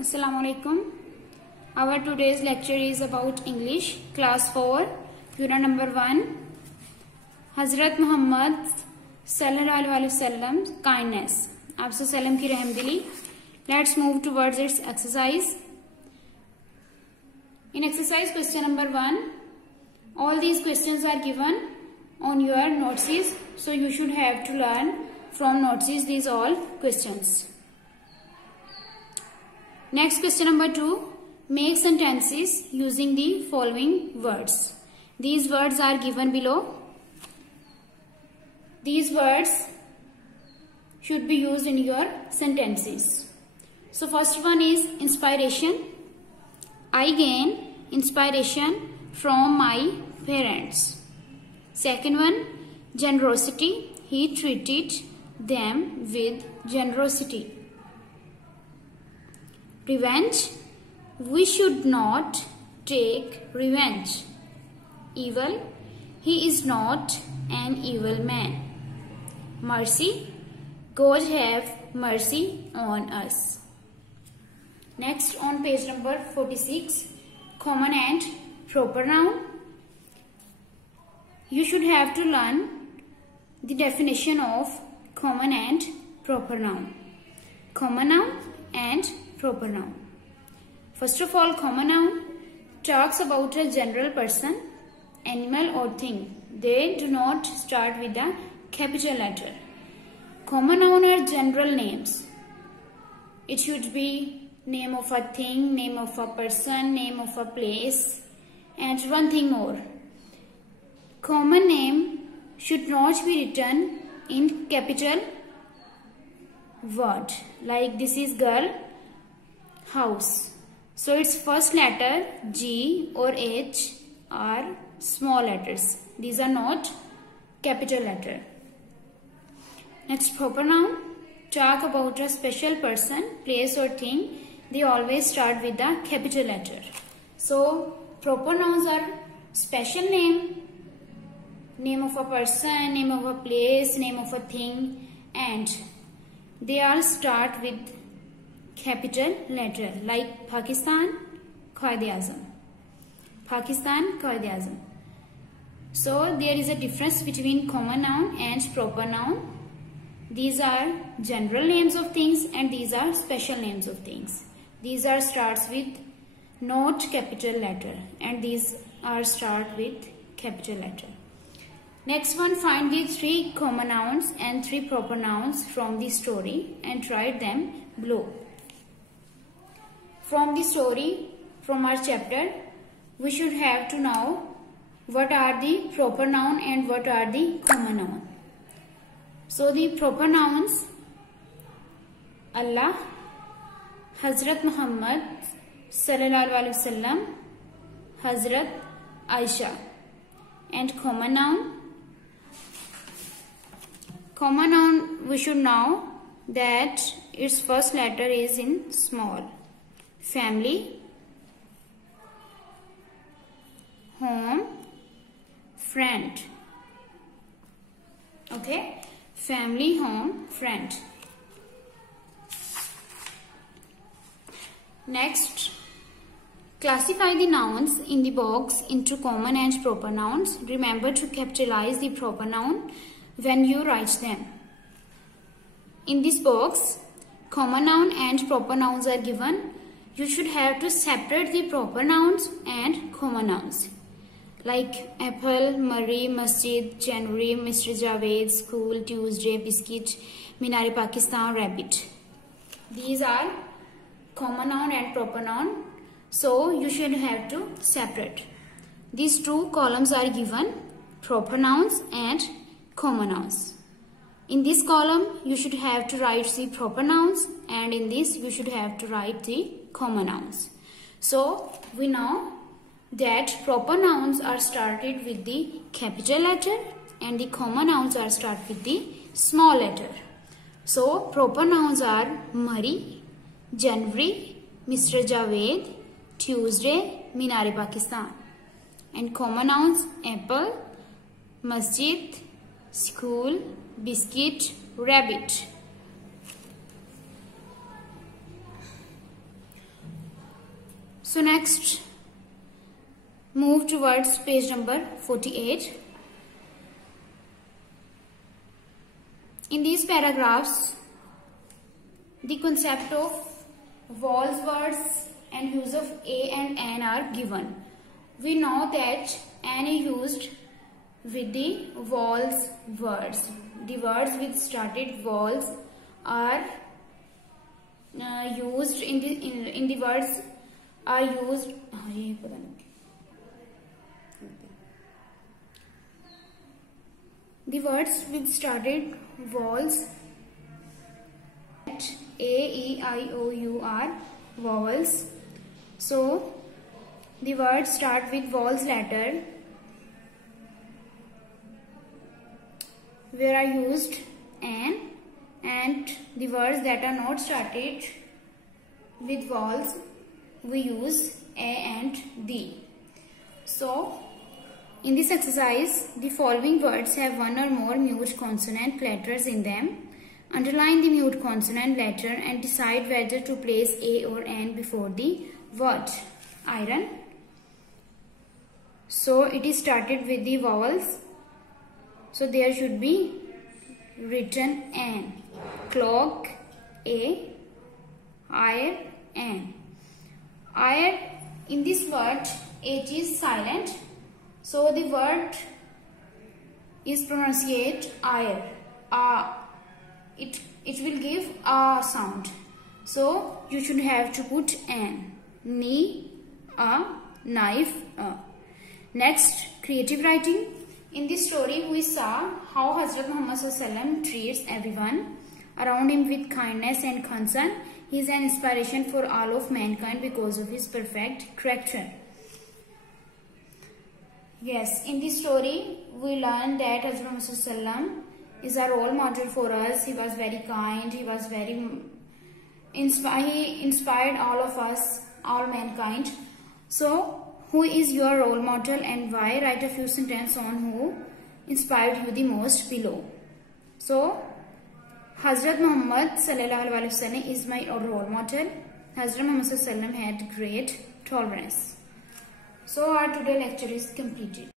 Assalamualaikum. Our today's lecture is about English, class 4, unit number 1. Hazrat Muhammad sallallahu alaihi wasallam, kindness. Aap sallam ki rahmdili. Let's move towards its exercise. In exercise question number 1, all these questions are given on your notes, so you should have to learn from notes these all questions. Next, question number 2. Make sentences using the following words. These words are given below. These words should be used in your sentences. So first one is inspiration. I gain inspiration from my parents. Second one, generosity. He treated them with generosity. Revenge. We should not take revenge. Evil. He is not an evil man. Mercy. God have mercy on us. Next, on page number 46, common and proper noun. You should have to learn the definition of common and proper noun. Common noun and proper noun. First of all, common noun talks about a general person, animal or thing. They do not start with a capital letter. Common noun are general names. It should be name of a thing, name of a person, name of a place, and one thing more. Common name should not be written in capital word. Like this is girl, house. So its first letter G or H are small letters. These are not capital letter. Next, proper noun talk about a special person, place or thing. They always start with the capital letter. So proper nouns are special name, name of a person, name of a place, name of a thing, and they all start with capital letter, like Pakistan, Quaid-e-Azam. Pakistan, Quaid-e-Azam. So there is a difference between common noun and proper noun. These are general names of things and these are special names of things. These are starts with not capital letter and these are start with capital letter. Next one, find the 3 common nouns and 3 proper nouns from the story and write them below. From the story, from our chapter, we should have to know what are the proper noun and what are the common noun. So the proper nouns, Allah, Hazrat Muhammad sallallahu alaihi wasallam, Hazrat Aisha, and common noun. Common noun, we should know that its first letter is in small. Family, home, friend. Okay, family, home, friend. Next, classify the nouns in the box into common and proper nouns. Remember to capitalize the proper noun when you write them. In this box, common noun and proper nouns are given. You should have to separate the proper nouns and common nouns. Like apple, Murray, Masjid, January, Mr. Javed, school, Tuesday, biscuit, Minar-e-Pakistan, rabbit. These are common noun and proper noun. So you should have to separate. These 2 columns are given, proper nouns and common nouns. In this column, you should have to write the proper nouns and in this you should have to write the common nouns. So we know that proper nouns are started with the capital letter and the common nouns are started with the small letter. So proper nouns are Murray, January, Mr. Javed, Tuesday, Minar-e-Pakistan, and common nouns apple, Masjid, school, biscuit, rabbit. So next, move towards page number 48. In these paragraphs, the concept of vowels words and use of a and an are given. We know that an is used with the vowels words. The words with started vowels are used in the words are used. The words with started vowels A, E, I, O, U are vowels. So the words start with vowels letter where are used an, and the words that are not started with vowels we use a and the. So in this exercise, the following words have one or more mute consonant letters in them. Underline the mute consonant letter and decide whether to place a or an before the word. Iron. So it is started with the vowels. So there should be written an. Clock, a. Iron, an. Iron, in this word, it is silent. So the word is pronunciated iron. It will give a sound. So you should have to put an. Knee, a, knife, a. Next, creative writing. In this story, we saw how Hazrat Muhammad ﷺ treats everyone around him with kindness and concern. He is an inspiration for all of mankind because of his perfect character. Yes, in this story, we learn that Hazrat Muhammad ﷺ is a role model for us. He was very kind. He was very he inspired all of us, all mankind. So, who is your role model and why? Write a few sentences on who inspired you the most below. So, Hazrat Muhammad ﷺ is my role model. Hazrat Muhammad ﷺ had great tolerance. So, our today lecture is completed.